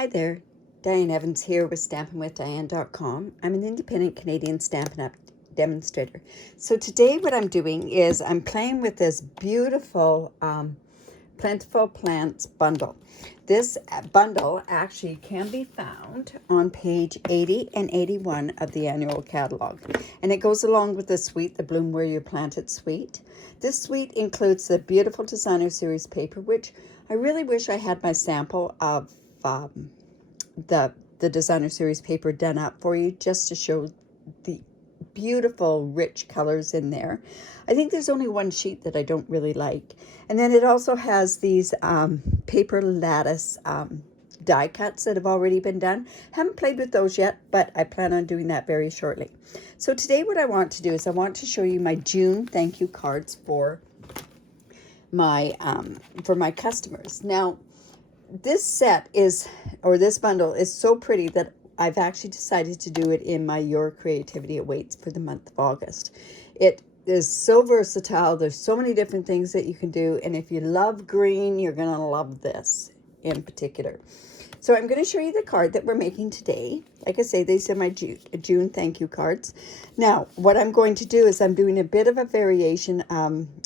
Hi there, Diane Evans here with stampinwithdiane.com. I'm an independent Canadian Stampin' Up demonstrator. So today what I'm doing is I'm playing with this beautiful Plentiful Plants bundle. This bundle actually can be found on page 80 and 81 of the annual catalog. And it goes along with the suite, the Bloom Where You Plant It suite. This suite includes the beautiful designer series paper, which I really wish I had my sample of the designer series paper done up for you, just to show the beautiful rich colors in there. I think there's only one sheet that I don't really like. And then it also has these paper lattice die cuts that have already been done. Haven't played with those yet, but I plan on doing that very shortly. So today what I want to do is I want to show you my June thank you cards for my customers. Now, this set is, or this bundle is so pretty that I've actually decided to do it in my Your Creativity Awaits for the month of August. It is so versatile. There's so many different things that you can do. And if you love green, you're going to love this in particular. So I'm going to show you the card that we're making today. Like I say, these are my June thank you cards. Now, what I'm going to do is I'm doing a bit of a variation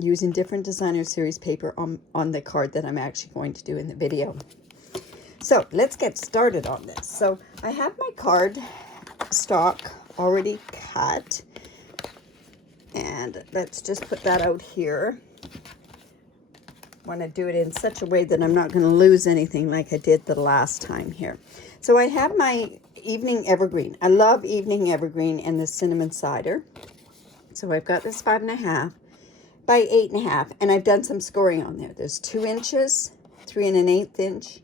using different designer series paper on the card that I'm actually going to do in the video. So let's get started on this. So I have my card stock already cut. And let's just put that out here. Want to do it in such a way that I'm not going to lose anything like I did the last time here. So I have my Evening Evergreen. I love Evening Evergreen and the Cinnamon Cider. So I've got this 5.5 by 8.5, and I've done some scoring on there. There's 2 inches, 3 1/8 inch,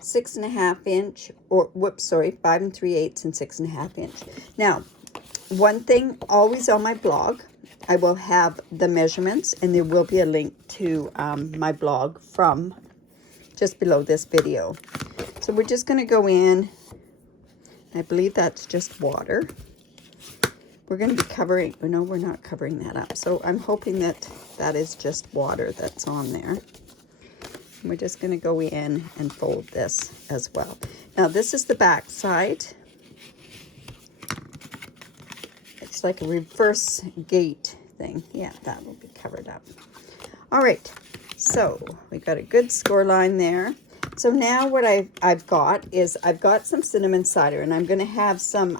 6.5 inch, or 5 3/8 and 6.5 inch. Now, one thing always on my blog, I will have the measurements, and there will be a link to my blog from just below this video. So we're just going to go in. I believe that's just water. We're going to be covering, no, we're not covering that up. So I'm hoping that that is just water that's on there. And we're just going to go in and fold this as well. Now this is the back side. It's like a reverse gate thing. Yeah, that will be covered up. All right, so we got a good score line there. So now what I've got is I've got some cinnamon cider, and I'm going to have some,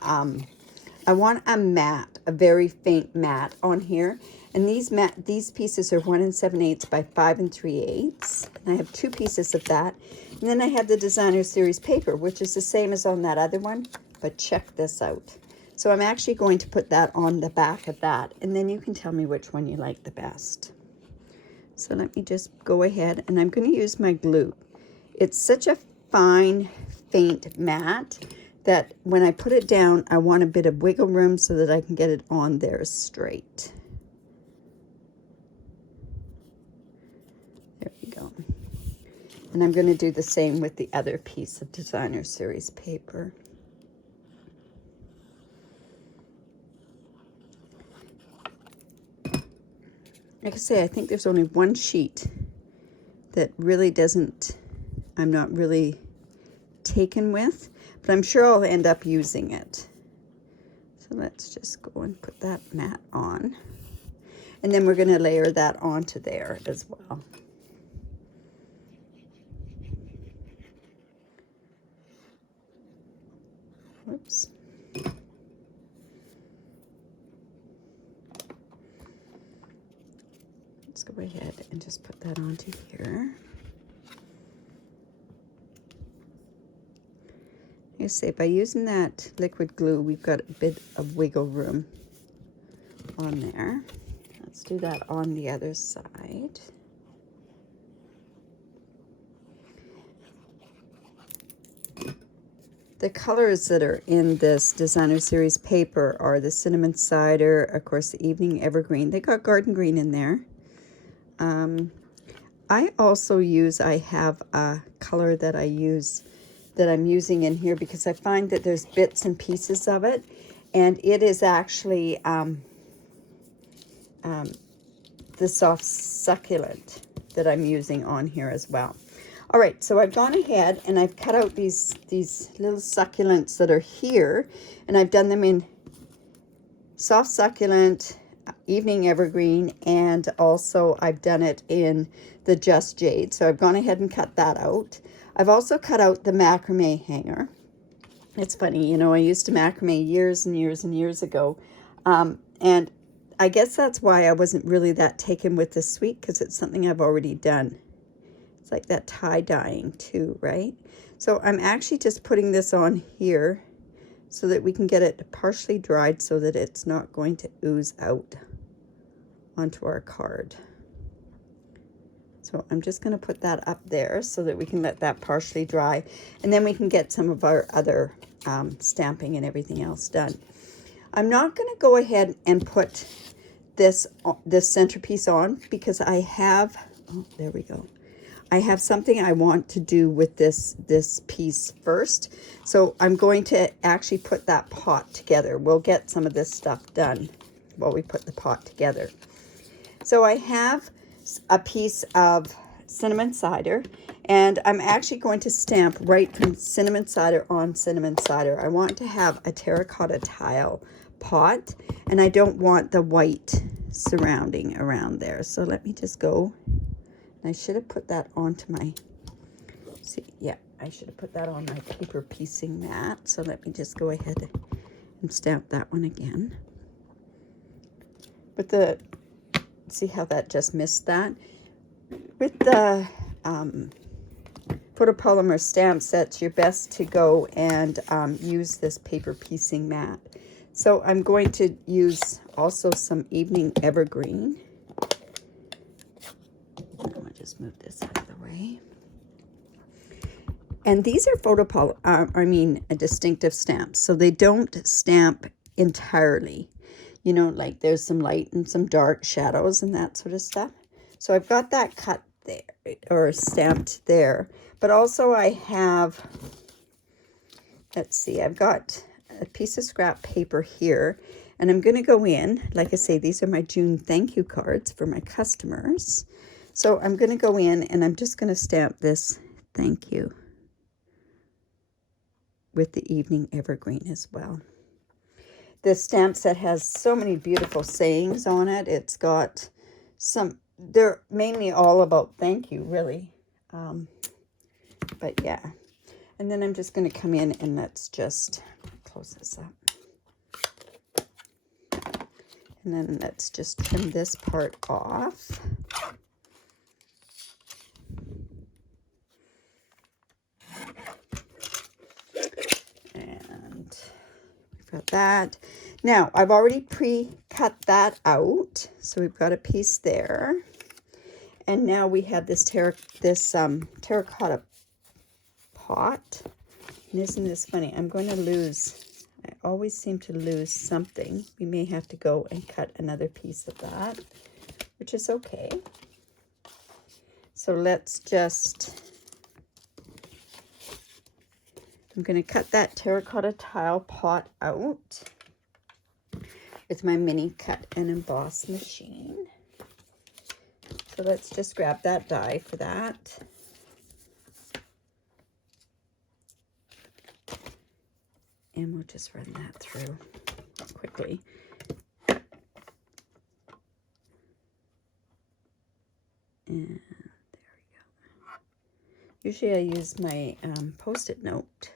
I want a matte, a very faint matte on here. And these pieces are 1 7/8 by 5 3/8. And I have 2 pieces of that. And then I have the designer series paper, which is the same as on that other one, but check this out. So I'm actually going to put that on the back of that, and then you can tell me which one you like the best. So let me just go ahead, and I'm going to use my glue. It's such a fine, faint matte that when I put it down, I want a bit of wiggle room so that I can get it on there straight. There we go. And I'm going to do the same with the other piece of designer series paper. Like I say, I think there's only one sheet that really I'm not really taken with, but I'm sure I'll end up using it. So let's just go and put that mat on. And then we're going to layer that onto there as well. Whoops. Let's go ahead and just put that onto here. Like I say, by using that liquid glue, we've got a bit of wiggle room on there. Let's do that on the other side. The colors that are in this designer series paper are the Cinnamon Cider, of course, the Evening Evergreen. They got Garden Green in there. I also have a color that I'm using in here because I find that there's bits and pieces of it, and it is actually the Soft Succulent that I'm using on here as well. All right, so I've gone ahead and I've cut out these little succulents that are here, and I've done them in soft succulent, evening evergreen, and also I've done it in the Just Jade. So I've gone ahead and cut that out. I've also cut out the macrame hanger. It's funny, you know, I used to macrame years and years and years ago, and I guess that's why I wasn't really that taken with this suite, because it's something I've already done. It's like that tie-dyeing too, right? So I'm actually just putting this on here so that we can get it partially dried so that it's not going to ooze out onto our card. So I'm just going to put that up there so that we can let that partially dry, and then we can get some of our other stamping and everything else done. I'm not going to go ahead and put this centerpiece on because I have, oh, there we go. I have something I want to do with this piece first. So I'm going to actually put that pot together. We'll get some of this stuff done while we put the pot together. So I have a piece of cinnamon cider, and I'm actually going to stamp right from cinnamon cider on cinnamon cider. I want to have a terracotta tile pot, and I don't want the white surrounding around there. So let me just go. I should have put that onto my, see, yeah, I should have put that on my paper piecing mat. So let me just go ahead and stamp that one again. With the, see how that just missed that? With the photopolymer stamp sets, you're best to go and use this paper piecing mat. So I'm going to use also some evening evergreen. I'm going to just move this out of the way. And these are distinctive stamps, so they don't stamp entirely. You know, like there's some light and some dark shadows and that sort of stuff. So I've got that cut there, or stamped there. But also I have, let's see, I've got a piece of scrap paper here, and I'm going to go in, like I say, these are my June thank you cards for my customers. So I'm going to go in and I'm just going to stamp this thank you with the evening evergreen as well. This stamp set has so many beautiful sayings on it. It's got some, they're mainly all about thank you, really. But yeah. And then I'm just going to come in and let's just close this up. And then let's just trim this part off. And we've got that. Now, I've already pre-cut that out. So we've got a piece there. And now we have this terracotta pot. And isn't this funny? I'm going to lose, I always seem to lose something. We may have to go and cut another piece of that, which is okay. So let's just, I'm going to cut that terracotta tile pot out with my mini cut and emboss machine. So let's just grab that die for that. And we'll just run that through quickly. And there we go. Usually I use my Post-it note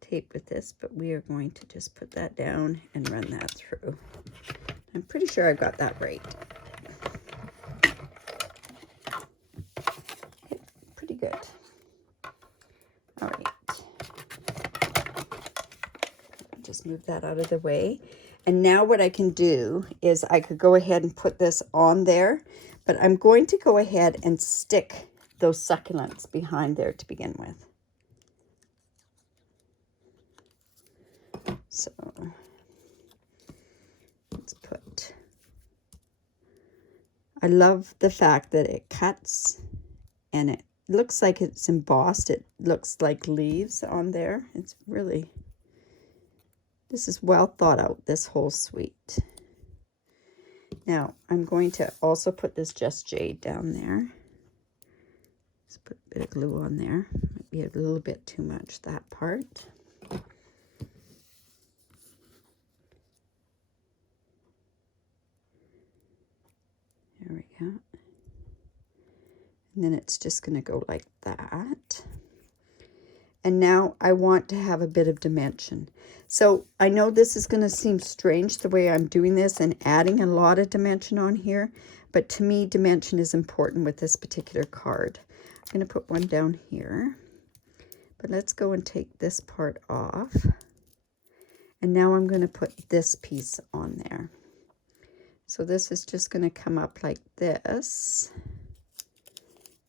tape with this, but we are going to just put that down and run that through. I'm pretty sure I've got that right. Okay, pretty good. All right. Just move that out of the way. And now what I can do is I could go ahead and put this on there, but I'm going to go ahead and stick those succulents behind there to begin with. So let's put, I love the fact that it cuts and it looks like it's embossed. It looks like leaves on there. It's really, this is well thought out, this whole suite. Now, I'm going to also put this Just Jade down there Just put a bit of glue on there. Might be a little bit too much, that part. There we go. And then it's just going to go like that. And now I want to have a bit of dimension. So I know this is going to seem strange the way I'm doing this and adding a lot of dimension on here, but to me dimension is important with this particular card. I'm going to put one down here, but let's go and take this part off. And now I'm going to put this piece on there. So this is just going to come up like this.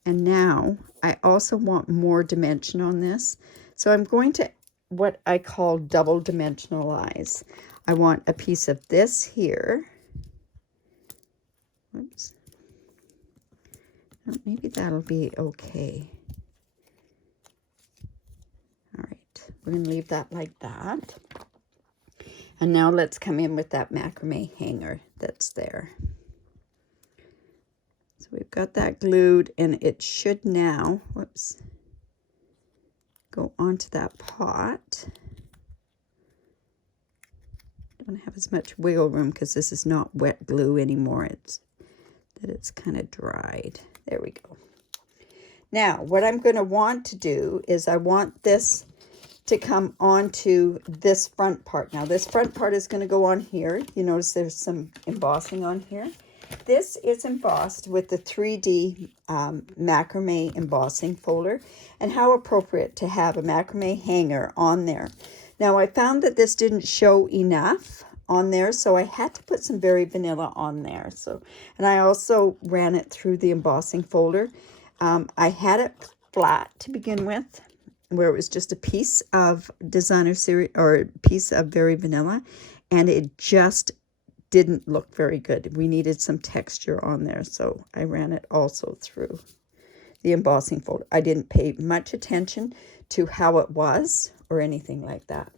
And now I also want more dimension on this. So I'm going to what I call double dimensionalize. I want a piece of this here. Whoops. Oh, maybe that'll be okay. All right, we're going to leave that like that. And now let's come in with that macrame hanger that's there. So we've got that glued, and it should now, whoops, go onto that pot. Don't have as much wiggle room because this is not wet glue anymore. It's kind of dried. There we go. Now, what I'm going to want to do is I want this to come onto this front part. Now, this front part is going to go on here. You notice there's some embossing on here. This is embossed with the 3D macrame embossing folder, and how appropriate to have a macrame hanger on there. Now, I found that this didn't show enough on there, so I had to put some Very Vanilla on there. So, and I also ran it through the embossing folder. I had it flat to begin with, where it was just a piece of designer series or a piece of Very Vanilla, and it just didn't look very good. We needed some texture on there, so I ran it also through the embossing folder. I didn't pay much attention to how it was or anything like that.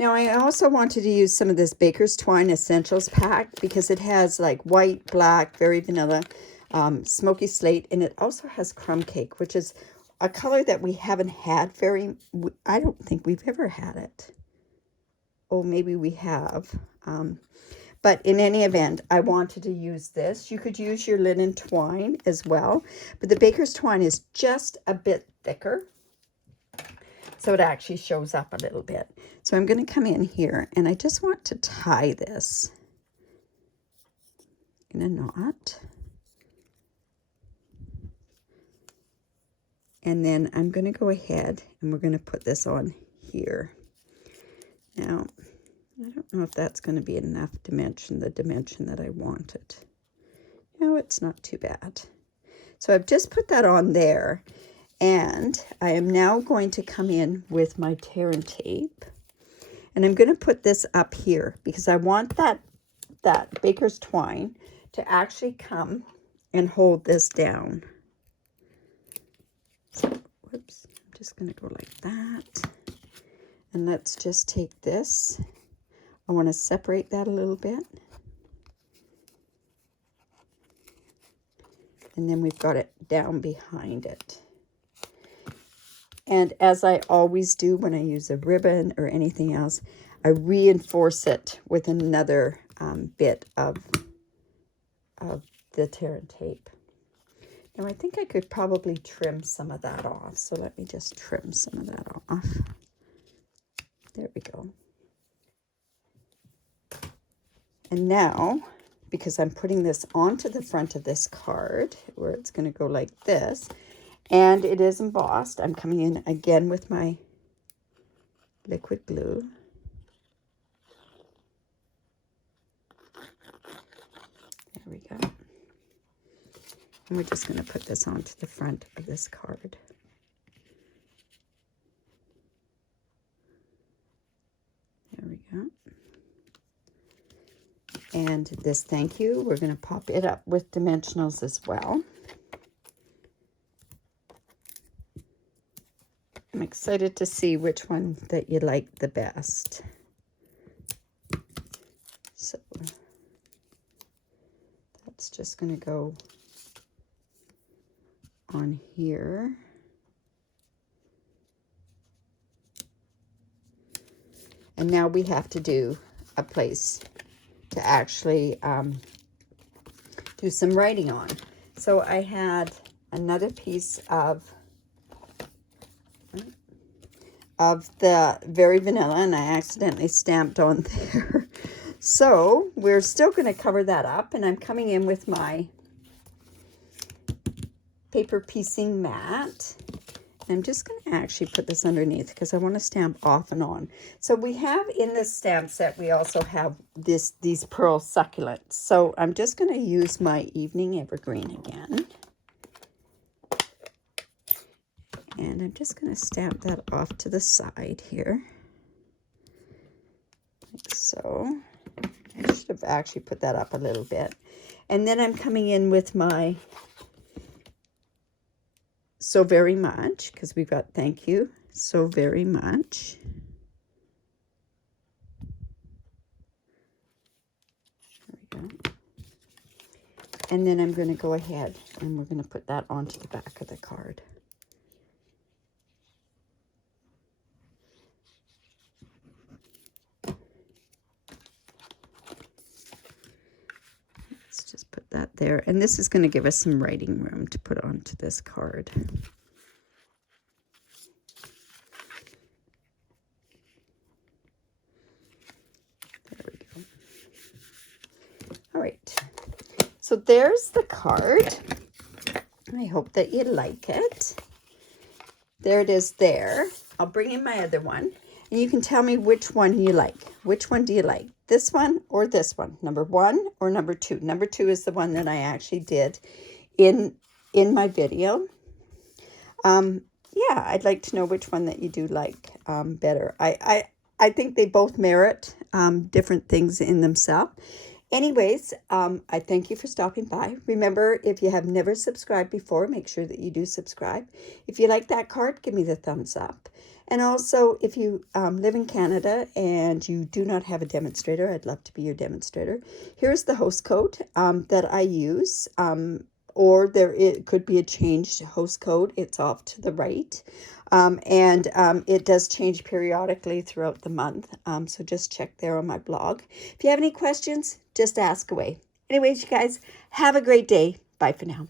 Now, I also wanted to use some of this Baker's Twine Essentials pack because it has like white, black, Very Vanilla, smoky slate, and it also has crumb cake, which is a color that we haven't had I don't think we've ever had it. Oh, maybe we have. But in any event, I wanted to use this. You could use your linen twine as well, but the Baker's Twine is just a bit thicker, so it actually shows up a little bit. So I'm going to come in here, and I just want to tie this in a knot. And then I'm going to go ahead, and we're going to put this on here. Now, I don't know if that's going to be enough dimension, the dimension that I wanted. No, it's not too bad. So I've just put that on there, and I am now going to come in with my tear and tape, and I'm going to put this up here because I want that Baker's Twine to actually come and hold this down. So, whoops, I'm just going to go like that, and let's just take this. I want to separate that a little bit. And then we've got it down behind it. And as I always do when I use a ribbon or anything else, I reinforce it with another bit of the tear and tape. Now, I think I could probably trim some of that off. So let me just trim some of that off. There we go. And now, because I'm putting this onto the front of this card, where it's going to go like this, and it is embossed, I'm coming in again with my liquid glue. There we go. And we're just going to put this onto the front of this card. There we go. And this thank you, we're going to pop it up with dimensionals as well. I'm excited to see which one that you like the best. So that's just going to go on here. And now we have to do a place to actually do some writing on. So I had another piece of the Very Vanilla, and I accidentally stamped on there. So we're still going to cover that up, and I'm coming in with my paper piecing mat. I'm just going to actually put this underneath because I want to stamp off and on. So we have in this stamp set, we also have these pearl succulents. So I'm just going to use my Evening Evergreen again. And I'm just going to stamp that off to the side here. Like so. I should have actually put that up a little bit. And then I'm coming in with my So Very Much, because we've got Thank You So Very Much. There we go. And then I'm going to go ahead and we're going to put that onto the back of the card. Let's just put that there. And this is going to give us some writing room to put onto this card. There we go. All right. So there's the card. I hope that you like it. There it is there. I'll bring in my other one. And you can tell me which one you like. Which one do you like? This one or this one? Number 1 or number 2? Number 2 is the one that I actually did in my video. Yeah, I'd like to know which one that you do like better. I think they both merit different things in themselves. Anyways, I thank you for stopping by. Remember, if you have never subscribed before, make sure that you do subscribe. If you like that card, give me the thumbs up. And also, if you live in Canada and you do not have a demonstrator, I'd love to be your demonstrator. Here's the host code that I use, or it could be a changed host code. It's off to the right. It does change periodically throughout the month. So just check there on my blog. If you have any questions, just ask away. Anyways, you guys, have a great day. Bye for now.